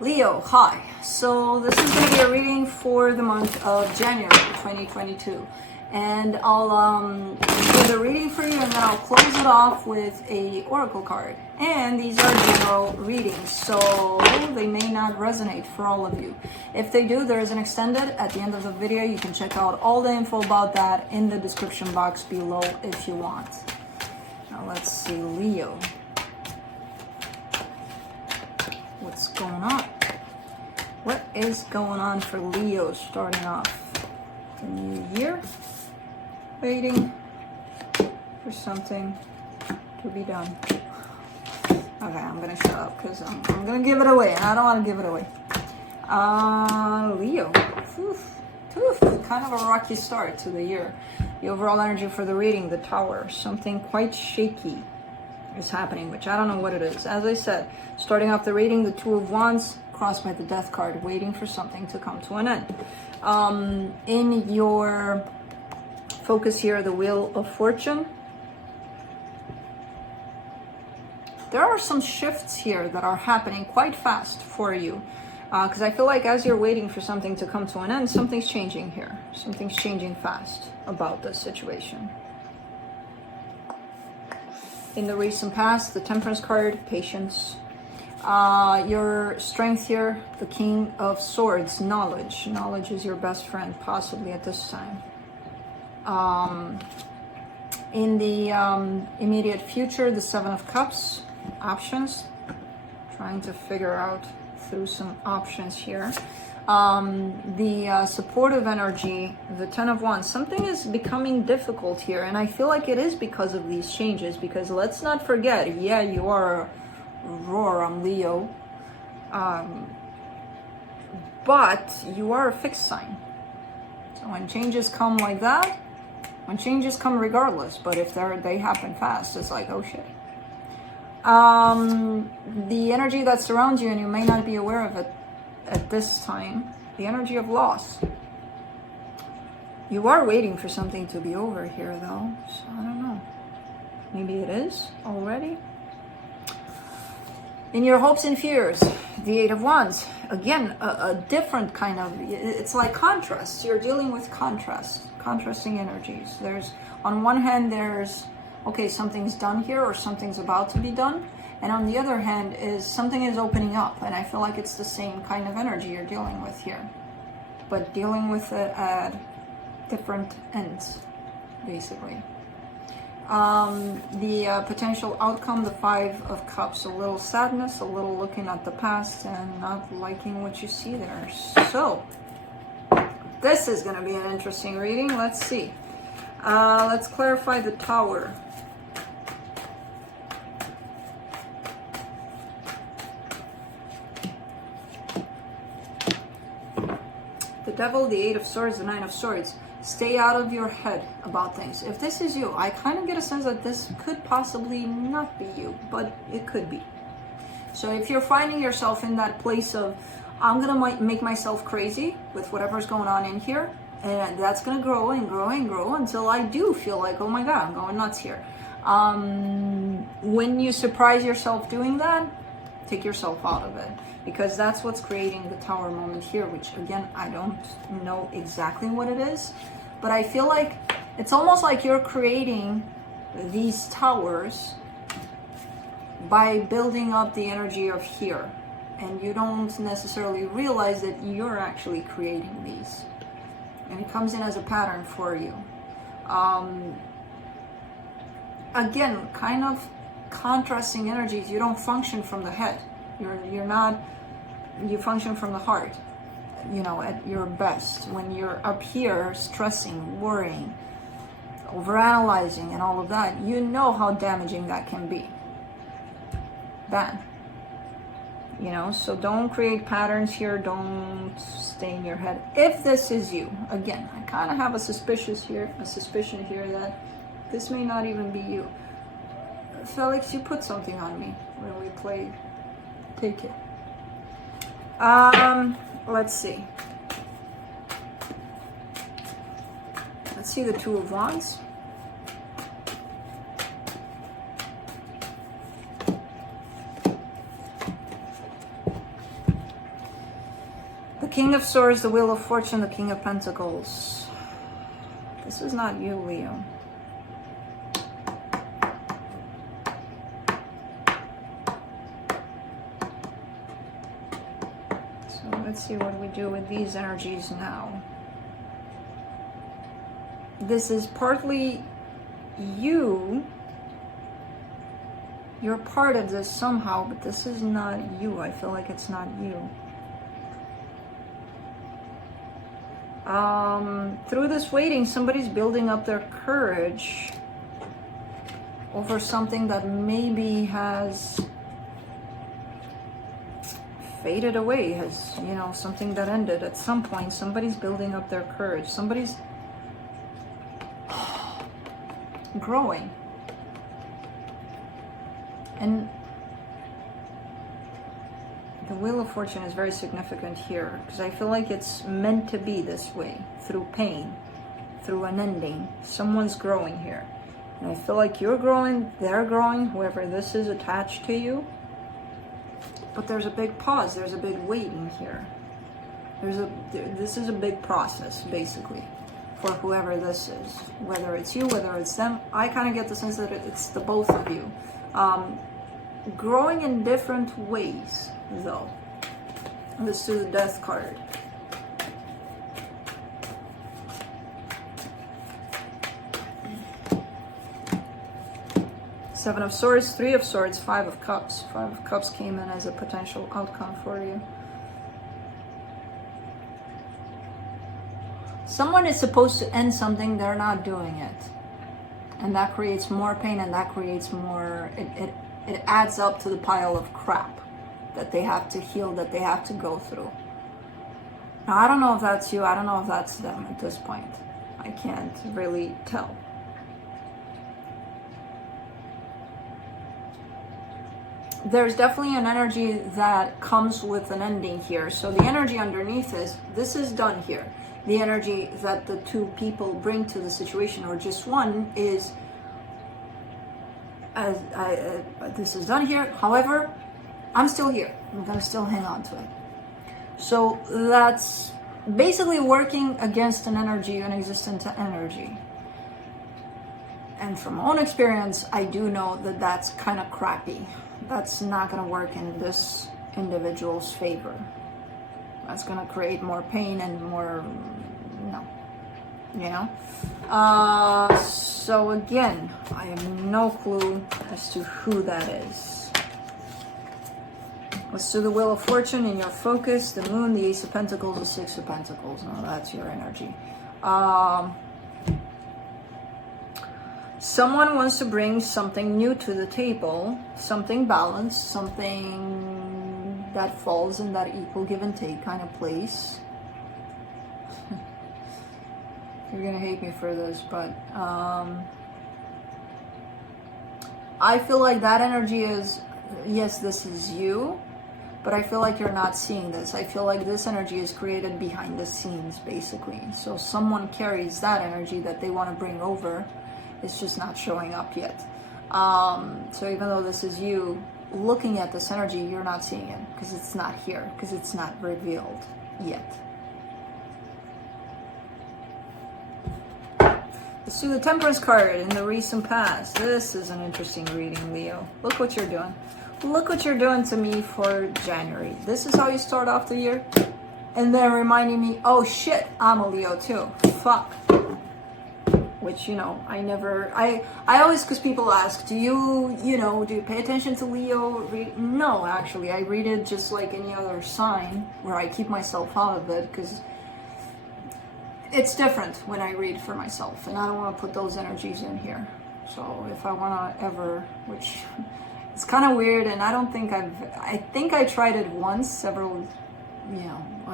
Leo, hi. So this is going to be a reading for the month of January 2022. And I'll do the reading for you and then I'll close it off with a oracle card. And these are general readings, so they may not resonate for all of you. If they do, there is an extended at the end of the video. You can check out all the info about that in the description box below if you want. Now let's see, Leo. What's going on? What is going on for Leo starting off the new year? Waiting for something to be done. Okay, I'm gonna shut up because I'm gonna give it away and I don't want to give it away. Leo. Kind of a rocky start to the year. The overall energy for the reading, the Tower, something quite shaky is happening, which I don't know what it is. As I said, starting off the reading, the Two of Wands, crossed by the Death card, waiting for something to come to an end. In your focus here, the Wheel of Fortune, there are some shifts here that are happening quite fast for you. Because I feel like as you're waiting for something to come to an end, something's changing here. Something's changing fast about this situation. In the recent past, the Temperance card, patience. Your strength here, the King of Swords, knowledge. Knowledge is your best friend, possibly at this time. In the immediate future, the Seven of Cups, options. Trying to figure out through some options here. The supportive energy, the Ten of Wands, something is becoming difficult here, and I feel like it is because of these changes, because let's not forget, yeah, you are a Aurora Leo, but you are a fixed sign. So when changes come like that, when changes come regardless, but if they happen fast, it's like, oh shit. The energy that surrounds you, and you may not be aware of it at this time, the energy of loss. You are waiting for something to be over here though, so I don't know. Maybe it is already. In your hopes and fears, the Eight of Wands. Again, a different kind of, it's like contrast. You're dealing with contrasting energies. There's, on one hand, there's, okay, something's done here or something's about to be done. And on the other hand is something is opening up. And I feel like it's the same kind of energy you're dealing with here. But dealing with it at different ends, basically. The potential outcome, the Five of Cups, a little sadness, a little looking at the past and not liking what you see there. So, this is going to be an interesting reading. Let's see. Let's clarify the Tower. The Devil, the Eight of Swords, the Nine of Swords. Stay out of your head about things. If this is you, I kind of get a sense that this could possibly not be you, but it could be. So if you're finding yourself in that place of, I'm going to make myself crazy with whatever's going on in here, and that's going to grow and grow and grow until I do feel like, oh my God, I'm going nuts here. When you surprise yourself doing that, take yourself out of it. Because that's what's creating the Tower moment here, which again, I don't know exactly what it is, but I feel like it's almost like you're creating these towers by building up the energy of here, and you don't necessarily realize that you're actually creating these, and it comes in as a pattern for you. Again, kind of contrasting energies. You don't function from the head. You're not, you function from the heart, you know, at your best. When you're up here stressing, worrying, overanalyzing and all of that, you know how damaging that can be. Bad. You know, so don't create patterns here. Don't stay in your head. If this is you, again, I kind of have a suspicion here that this may not even be you. Felix, you put something on me when we played. Take it. Let's see. Let's see the Two of Wands. King of Swords, the Wheel of Fortune, the King of Pentacles. This is not you, Leo. So let's see what we do with these energies now. This is partly you. You're part of this somehow, but this is not you. I feel like it's not you. Through this waiting, somebody's building up their courage over something that maybe has faded away, has, you know, something that ended at some point. Somebody's building up their courage. Somebody's growing. And the Wheel of Fortune is very significant here because I feel like it's meant to be this way, through pain, through an ending. Someone's growing here. And I feel like you're growing, they're growing, whoever this is attached to you. But there's a big pause, there's a big waiting here. This is a big process, basically, for whoever this is. Whether it's you, whether it's them. I kind of get the sense that it's the both of you. Growing in different ways, though. Let's do the Death card. Seven of Swords, Three of Swords, Five of Cups. Five of Cups came in as a potential outcome for you. Someone is supposed to end something, they're not doing it. And that creates more pain, and that creates more, it adds up to the pile of crap that they have to heal, that they have to go through. Now, I don't know if that's you, I don't know if that's them at this point. I can't really tell. There's definitely an energy that comes with an ending here. So the energy underneath is, this is done here. The energy that the two people bring to the situation, or just one, is, this is done here. However, I'm still here. I'm going to still hang on to it. So that's basically working against an energy, an existent energy. And from my own experience, I do know that that's kind of crappy. That's not going to work in this individual's favor. That's going to create more pain and more, no, you know? So again, I have no clue as to who that is. Let's do the Wheel of Fortune in your focus, the Moon, the Ace of Pentacles, the Six of Pentacles. No, that's your energy. Someone wants to bring something new to the table, something balanced, something that falls in that equal give and take kind of place. You're gonna hate me for this, but I feel like that energy is, yes, this is you, but I feel like you're not seeing this. I feel like this energy is created behind the scenes, basically. So someone carries that energy that they want to bring over. It's just not showing up yet. So even though this is you looking at this energy, you're not seeing it because it's not here, because it's not revealed yet. Let's do the Temperance card in the recent past. This is an interesting reading, Leo. Look what you're doing. Look what you're doing to me for January. This is how you start off the year? And then reminding me, oh shit, I'm a Leo too. Fuck. Which, you know, I always, because people ask, do you pay attention to Leo? No, actually, I read it just like any other sign, where I keep myself out of it, because it's different when I read for myself, and I don't want to put those energies in here. So if I want to ever, which it's kind of weird, and I don't think I think I tried it once, a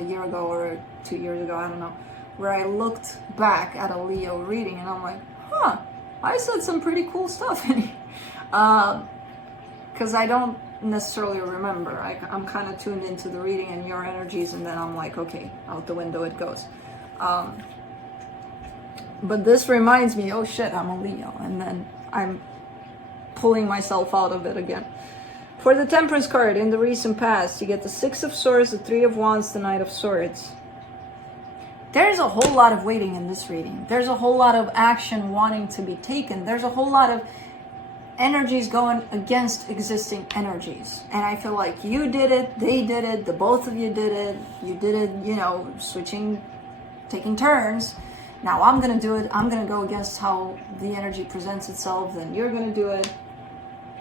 year ago or 2 years ago, I don't know, where I looked back at a Leo reading and I'm like, huh, I said some pretty cool stuff in here. Because I don't necessarily remember. I'm kind of tuned into the reading and your energies, and then I'm like, okay, out the window it goes. But this reminds me, oh shit, I'm a Leo. And then I'm pulling myself out of it again. For the Temperance card in the recent past, you get the Six of Swords, the Three of Wands, the Knight of Swords. There's a whole lot of waiting in this reading. There's a whole lot of action wanting to be taken. There's a whole lot of energies going against existing energies. And I feel like you did it, they did it, the both of you did it. You did it, you know, switching, taking turns. Now I'm going to do it. I'm going to go against how the energy presents itself. Then you're going to do it.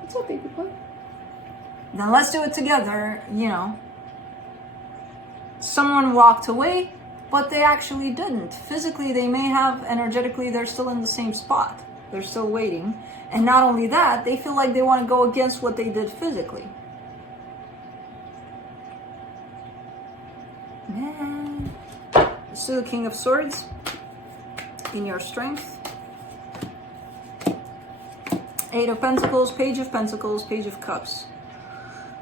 What's up, baby boy? Then let's do it together, you know. Someone walked away, but they actually didn't. Physically, they may have. Energetically, they're still in the same spot. They're still waiting. And not only that, they feel like they want to go against what they did physically. Man. So the King of Swords in your strength. Eight of Pentacles, Page of Pentacles, Page of Cups.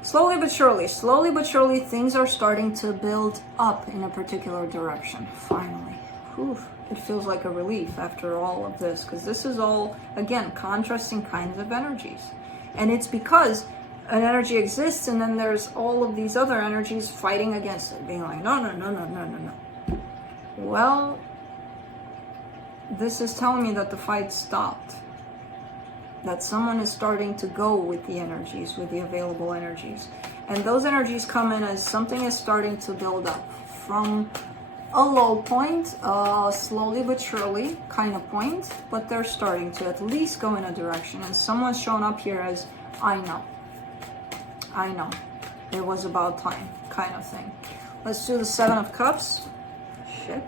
Slowly but surely, things are starting to build up in a particular direction. Finally. Whew. It feels like a relief after all of this, because this is all, again, contrasting kinds of energies. And it's because an energy exists and then there's all of these other energies fighting against it, being like, no. Well, this is telling me that the fight stopped. That someone is starting to go with the energies, with the available energies. And those energies come in as something is starting to build up from a low point, slowly but surely kind of point, but they're starting to at least go in a direction. And someone's shown up here as, I know, it was about time, kind of thing. Let's do the Seven of Cups. Shit.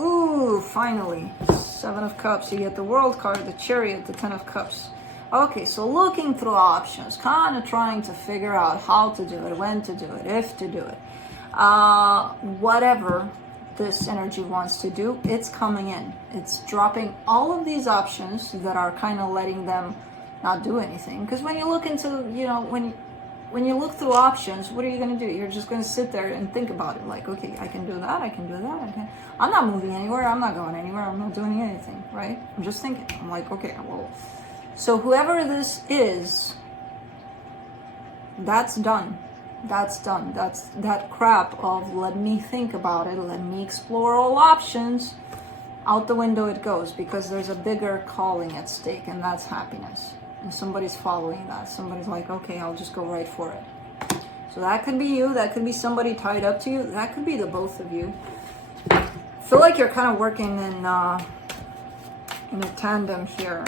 Ooh, finally. Seven of Cups. You get the World card, the Chariot, the Ten of Cups. Okay, so looking through options, kind of trying to figure out how to do it, when to do it, if to do it. Whatever this energy wants to do, it's coming in. It's dropping all of these options that are kind of letting them not do anything. Because when you look into, you know, when you look through options, what are you going to do? You're just going to sit there and think about it. Like, okay, I can do that, I can do that. I'm not moving anywhere, I'm not going anywhere, I'm not doing anything, right? I'm just thinking. I'm like, okay, well... So whoever this is, that's done. That's done. That's that crap of let me think about it, let me explore all options. Out the window it goes, because there's a bigger calling at stake, and that's happiness. And somebody's following that. Somebody's like, okay, I'll just go right for it. So that could be you. That could be somebody tied up to you. That could be the both of you. I feel like you're kind of working in a tandem here.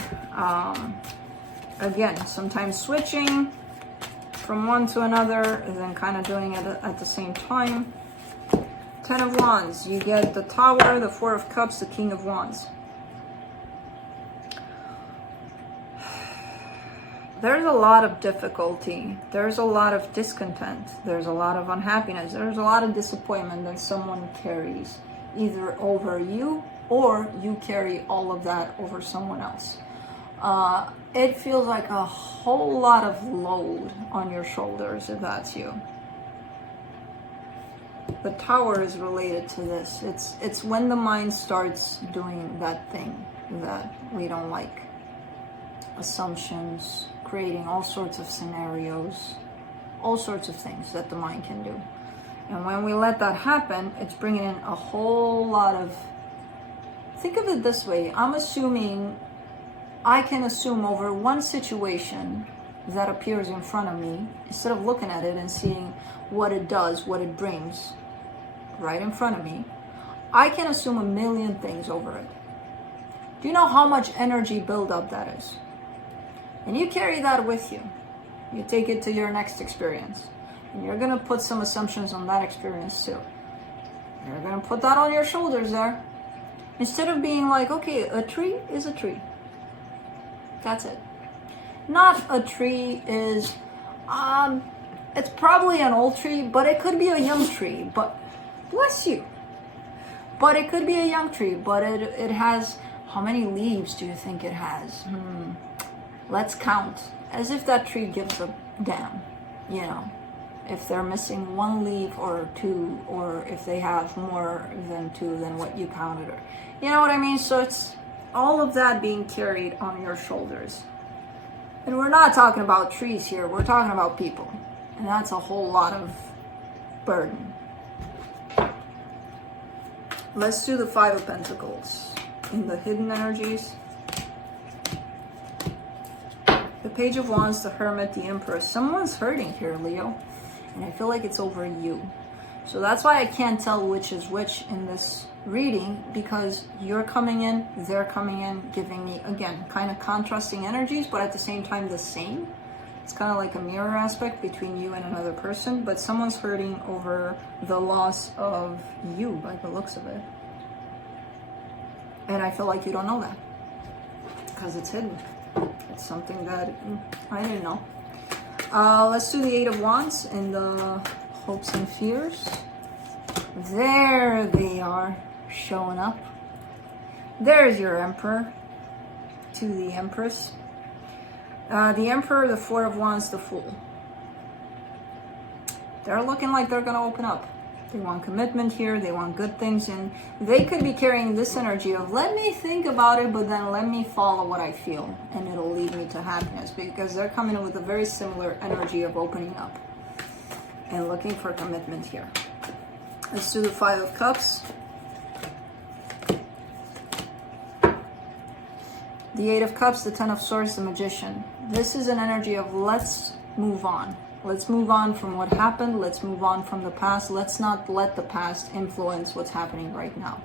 Again, sometimes switching from one to another and then kind of doing it at the same time. Ten of Wands, you get the Tower, the Four of Cups, the King of Wands. There's a lot of difficulty. There's a lot of discontent. There's a lot of unhappiness. There's a lot of disappointment that someone carries either over you, or you carry all of that over someone else. It feels like a whole lot of load on your shoulders if that's you. The Tower is related to this. It's when the mind starts doing that thing that we don't like. Assumptions, creating all sorts of scenarios, all sorts of things that the mind can do. And when we let that happen, it's bringing in a whole lot of... Think of it this way. I can assume over one situation that appears in front of me, instead of looking at it and seeing what it does, what it brings right in front of me, I can assume a million things over it. Do you know how much energy buildup that is? And you carry that with you. You take it to your next experience. And you're going to put some assumptions on that experience too. You're going to put that on your shoulders there. Instead of being like, okay, a tree is a tree. That's it. Not a tree is, it's probably an old tree, but it could be a young tree, but bless you. But it could be a young tree, but it has, how many leaves do you think it has? Let's count. As if that tree gives a damn, you know. if they're missing one leaf or two, or if they have more than two than what you counted, or you know what I mean. So it's all of that being carried on your shoulders. And we're not talking about trees here, we're talking about people, and that's a whole lot of burden. Let's do the Five of Pentacles in the hidden energies. The Page of Wands, the Hermit, the Empress. Someone's hurting here, Leo, and I feel like it's over you. So that's why I can't tell which is which in this reading, because you're coming in, they're coming in, giving me, again, kind of contrasting energies, but at the same time the same. It's kind of like a mirror aspect between you and another person, but someone's hurting over the loss of you by the looks of it. And I feel like you don't know that because it's hidden. It's something that I didn't know. Let's do the Eight of Wands and the hopes and fears. There they are, showing up. There's your Emperor to the Empress. The Emperor, the Four of Wands, the Fool. They're looking like they're going to open up. They want commitment here. They want good things. And they could be carrying this energy of, let me think about it, but then let me follow what I feel. And it'll lead me to happiness. Because they're coming in with a very similar energy of opening up and looking for commitment here. Let's do the Five of Cups. The Eight of Cups, the Ten of Swords, the Magician. This is an energy of let's move on. Let's move on from what happened. Let's move on from the past. Let's not let the past influence what's happening right now.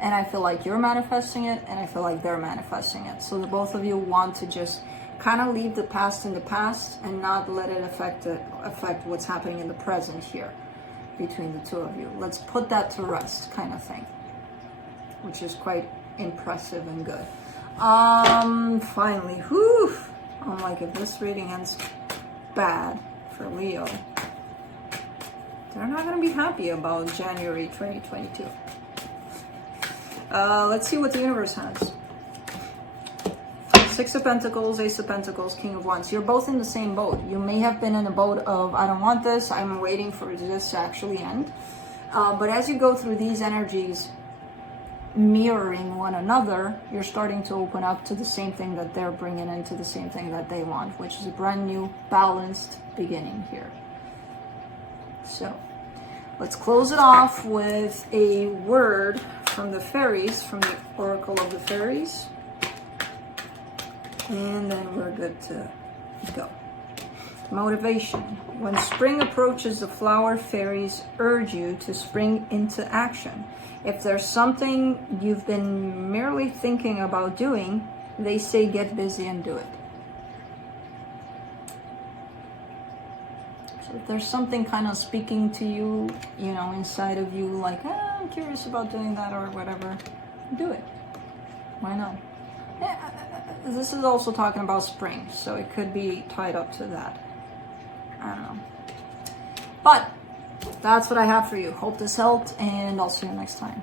And I feel like you're manifesting it, and I feel like they're manifesting it. So the both of you want to just kind of leave the past in the past and not let it affect what's happening in the present here between the two of you. Let's put that to rest, kind of thing, which is quite impressive and good. Finally, whew, I'm like, if this reading ends bad for Leo, they're not going to be happy about January 2022. Let's see what the universe has. Six of Pentacles, Ace of Pentacles, King of Wands. You're both in the same boat. You may have been in a boat of, I don't want this, I'm waiting for this to actually end. But as you go through these energies, mirroring one another, you're starting to open up to the same thing that they're bringing into the same thing that they want, which is a brand new, balanced beginning here. So let's close it off with a word from the fairies, from the Oracle of the Fairies. And then we're good to go. Motivation. When spring approaches, the flower fairies urge you to spring into action. If there's something you've been merely thinking about doing, they say get busy and do it. So if there's something kind of speaking to you, you know, inside of you, like, I'm curious about doing that or whatever, do it. Why not? This is also talking about spring, so it could be tied up to that. I don't know. But that's what I have for you. Hope this helped, and I'll see you next time.